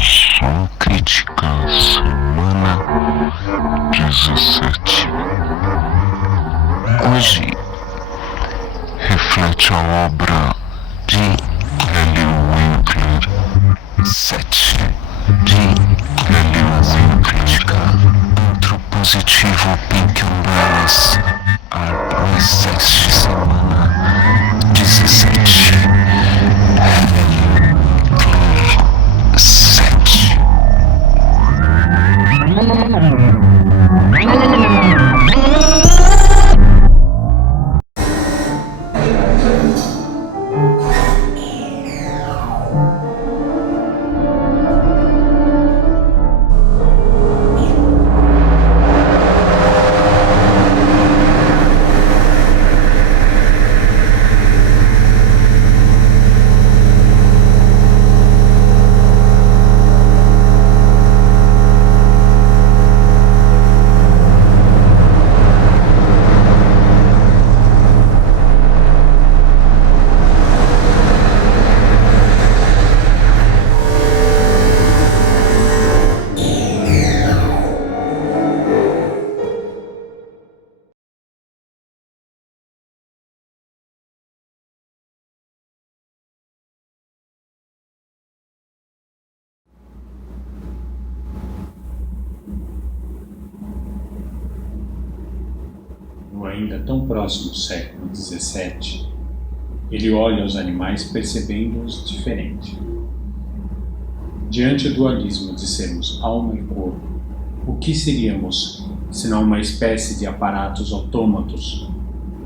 Só crítica semana 17. Hoje reflete a obra de Hélio Winkler 7 de Hélio Winkler, crítica antropositivo Pink Umbrellas, Arquest semana 17. Hélio Winkler 7. No ainda tão próximo século XVII, ele olha os animais percebendo-os diferente. Diante do dualismo de sermos alma e corpo, o que seríamos senão uma espécie de aparatos autômatos,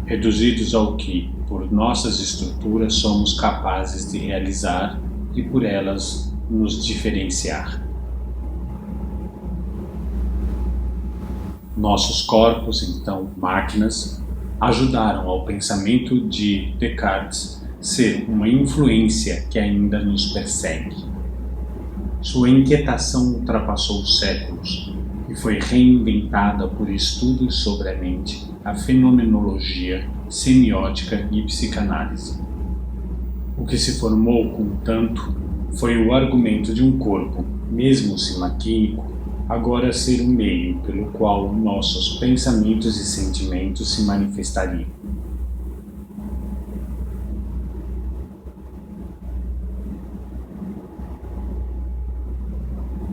reduzidos ao que, por nossas estruturas, somos capazes de realizar e por elas nos diferenciar? Nossos corpos, então máquinas, ajudaram ao pensamento de Descartes ser uma influência que ainda nos persegue. Sua inquietação ultrapassou os séculos e foi reinventada por estudos sobre a mente, a fenomenologia, semiótica e psicanálise. O que se formou, contanto, foi o argumento de um corpo, mesmo se maquínico, agora ser o meio pelo qual nossos pensamentos e sentimentos se manifestariam.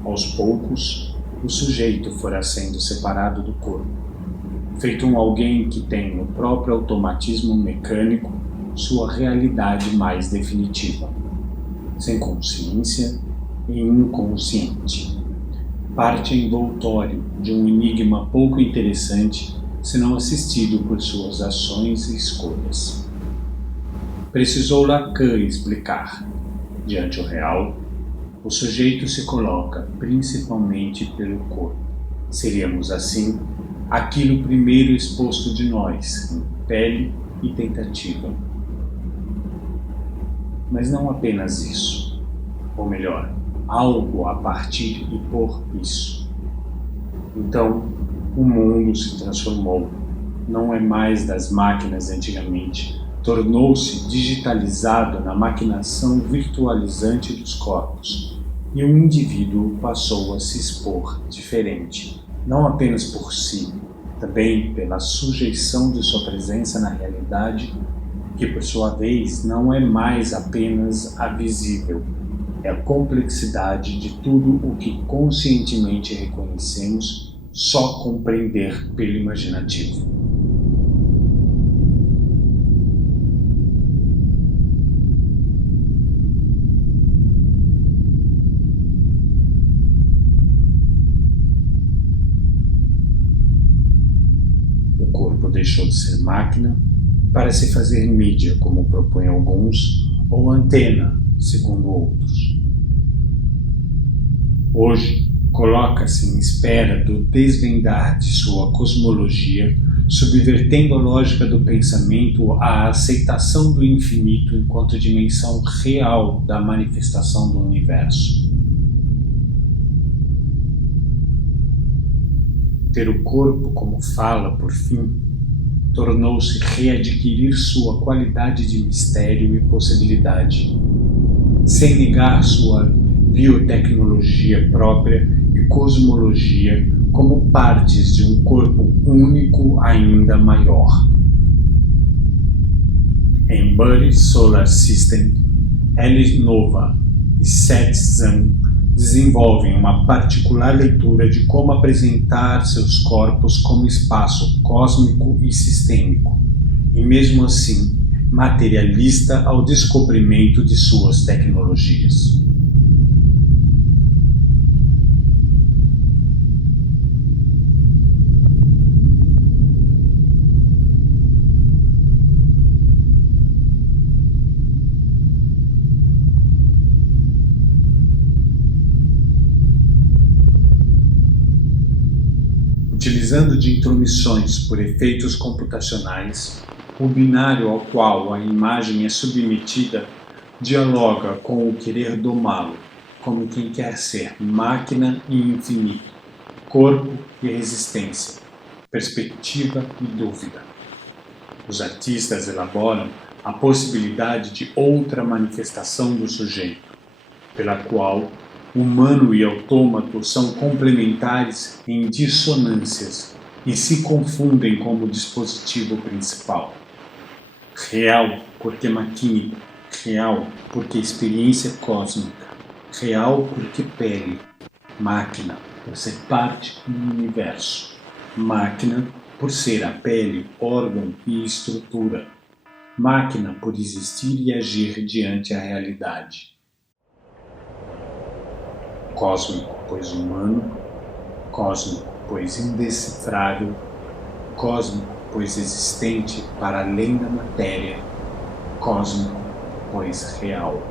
Aos poucos, o sujeito fora sendo separado do corpo, feito um alguém que tem no próprio automatismo mecânico sua realidade mais definitiva, sem consciência e inconsciente. Parte envoltório de um enigma pouco interessante se não assistido por suas ações e escolhas. Precisou Lacan explicar. Diante o real, o sujeito se coloca principalmente pelo corpo. Seríamos, assim, aquilo primeiro exposto de nós, em pele e tentativa. Mas não apenas isso, ou melhor, algo a partir e por isso. Então, o mundo se transformou. Não é mais das máquinas antigamente. Tornou-se digitalizado na maquinação virtualizante dos corpos. E o indivíduo passou a se expor diferente, não apenas por si, também pela sujeição de sua presença na realidade, que por sua vez não é mais apenas a visível, é a complexidade de tudo o que conscientemente reconhecemos só compreender pelo imaginativo. O corpo deixou de ser máquina para se fazer mídia, como propõem alguns, ou antena, segundo outros. Hoje, coloca-se em espera do desvendar de sua cosmologia, subvertendo a lógica do pensamento à aceitação do infinito enquanto dimensão real da manifestação do universo. Ter o corpo como fala, por fim, tornou-se readquirir sua qualidade de mistério e possibilidade, sem negar sua biotecnologia própria e cosmologia como partes de um corpo único ainda maior. Em Buddy Solar System, Heli Nova e Seth Zahn desenvolvem uma particular leitura de como apresentar seus corpos como espaço cósmico e sistêmico, e mesmo assim materialista ao descobrimento de suas tecnologias. Utilizando de intromissões por efeitos computacionais, o binário ao qual a imagem é submetida dialoga com o querer domá-lo, como quem quer ser máquina e infinito, corpo e resistência, perspectiva e dúvida. Os artistas elaboram a possibilidade de outra manifestação do sujeito, pela qual humano e autômato são complementares em dissonâncias e se confundem como dispositivo principal. Real porque maquínico, real porque experiência cósmica, real porque pele, máquina por ser parte do universo, máquina por ser a pele, órgão e estrutura, máquina por existir e agir diante a realidade. Cósmico, pois humano, cósmico, pois indecifrável, cósmico, pois existente para além da matéria, cósmico, pois real.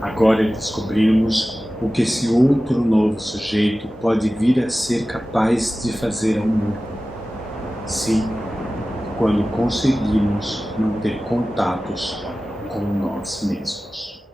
Agora descobrimos o que esse outro novo sujeito pode vir a ser capaz de fazer ao mundo, se, quando conseguimos manter contatos com nós mesmos.